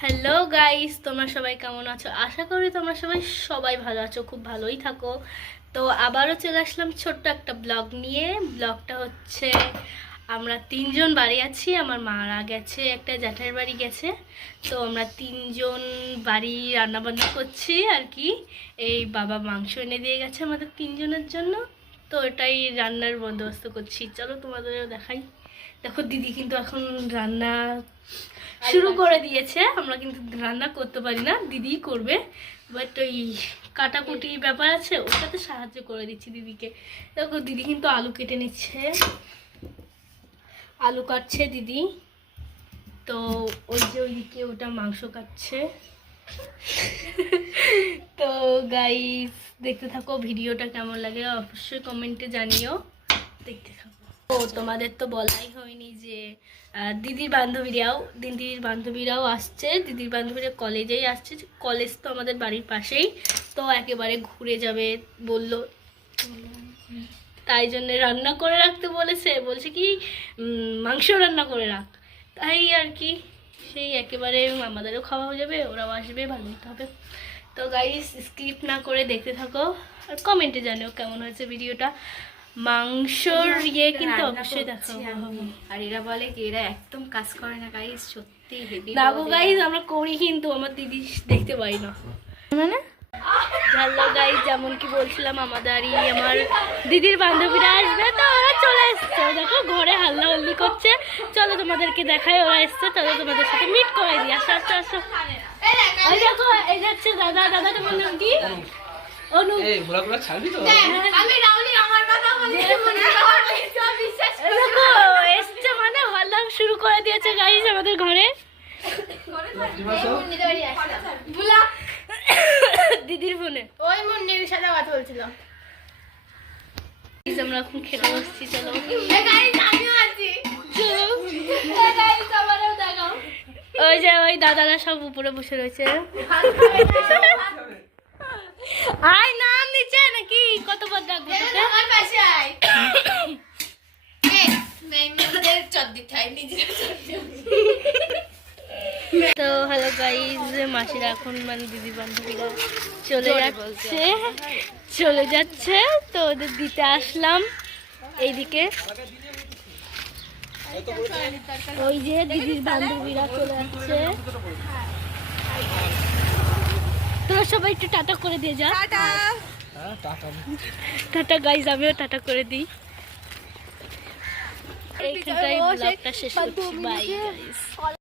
Hello guys, তোমরা সবাই কেমন আছো? আশা করি তোমরা সবাই ভালো আছো, খুব ভালোই থাকো। তো আবারও চলে আসলাম ছোট্ট একটা ব্লগ নিয়ে। ব্লগটা হচ্ছে আমরা তিনজন বাড়ি আছি, আমার মারা গেছে, একটা জ্যাঠার বাড়ি গেছে। তো আমরা তিনজন বাড়ি রান্না বান্না করছি আর কি। এই বাবা মাংস এনে দিয়ে গেছে আমাদের তিনজনের জন্য, তো এটাই রান্নার বন্দোবস্ত করছি। চলো তোমাদেরও দেখাই। দেখো দিদি কিন্তু এখন রান্না শুরু করে দিয়েছে। আমরা কিন্তু রান্না করতে পারি না, দিদিই করবে। বাট ওই কাটাকুটি ব্যাপার আছে, ওটাতে সাহায্য করে দিচ্ছি দিদিকে। দেখো দিদি কিন্তু আলু কেটে নিচ্ছে, আলু কাটছে দিদি। তো ওই যে ওইদিকে ওটা মাংস কাটছে। তো গাইস দেখতে থাকো, ভিডিওটা কেমন লাগে অবশ্যই কমেন্টে জানিও। দেখতে থাকো। ও তোমাদের তো বলাই হয়নি যে দিদির বান্ধবীরাও আসছে। দিদির বান্ধবীরা কলেজেই আসছে, কলেজ তো আমাদের বাড়ির পাশেই, তো একেবারে ঘুরে যাবে বলল। তাই জন্য রান্না করে রাখতে বলছে কি মাংস রান্না করে রাখ, তাই আর কি। সেই একেবারে আমাদেরও খাওয়া হয়ে যাবে, ওরাও আসবে, ভালো হতে হবে। তো গাইস স্কিপ না করে দেখতে থাকো আর কমেন্টে জানিও কেমন হয়েছে ভিডিওটা। মাংসর কিন্তু অবশ্যই দেখাবো। আর এরা বলে কি এরা একদম কাজ করে না গাইস, সত্যি হেভি। দেখো গাইস আমরা করি, কিন্তু আমার দিদি দেখতে পাই না। মানে হ্যালো গাইস, যেমন কি বলছিলাম আমার দিদির বান্ধবীরা আসবে, তো ওরা চলে এসছে। দেখো ঘরে হাল্লা হল্লি করছে। চলো তোমাদেরকে দেখাই, ওরা এসছে, চলো তোমাদের সাথে মিট করে দিই। আসো আসো আসো। এই দেখো এই যাচ্ছে দাদাটা বললাম কি অনু, এই ঘোরাঘোরা ছাড়বি তো? আমি রাউলি আমার কথা বলি, বিশ্বাস করো। দেখো এসছে মানে হল্লা শুরু করে দিয়েছে গাইস আমাদের ঘরে। দিদির ফোনে ওই মুন্নির সাথে কথা বলছিল। আমরা এখন খেতে বসছি, চলো। আমিও আছি। ওই যে ওই দাদারা সব উপরে বসে রয়েছে। আয় নাম নিচে নাকি কতবার ডাকবো তোকে? আমার পাশে আয়। মেয়েদের চট দিতে হয়, নিজের তো হ্যালো গাইজ, মাসিরা এখন মানে দিদি বান্ধবীরা চলে যাচ্ছে, তো ওদের দিতে আসলাম এইদিকে। ওই যে দিদির বান্ধবীরা চলে যাচ্ছে। তোরা সবাই একটু টাটা করে দিয়ে যা। টাটা গাইজ, আমিও টাটা করে দিই। এইখানটাই ব্লগটা শেষ করছি। By guys.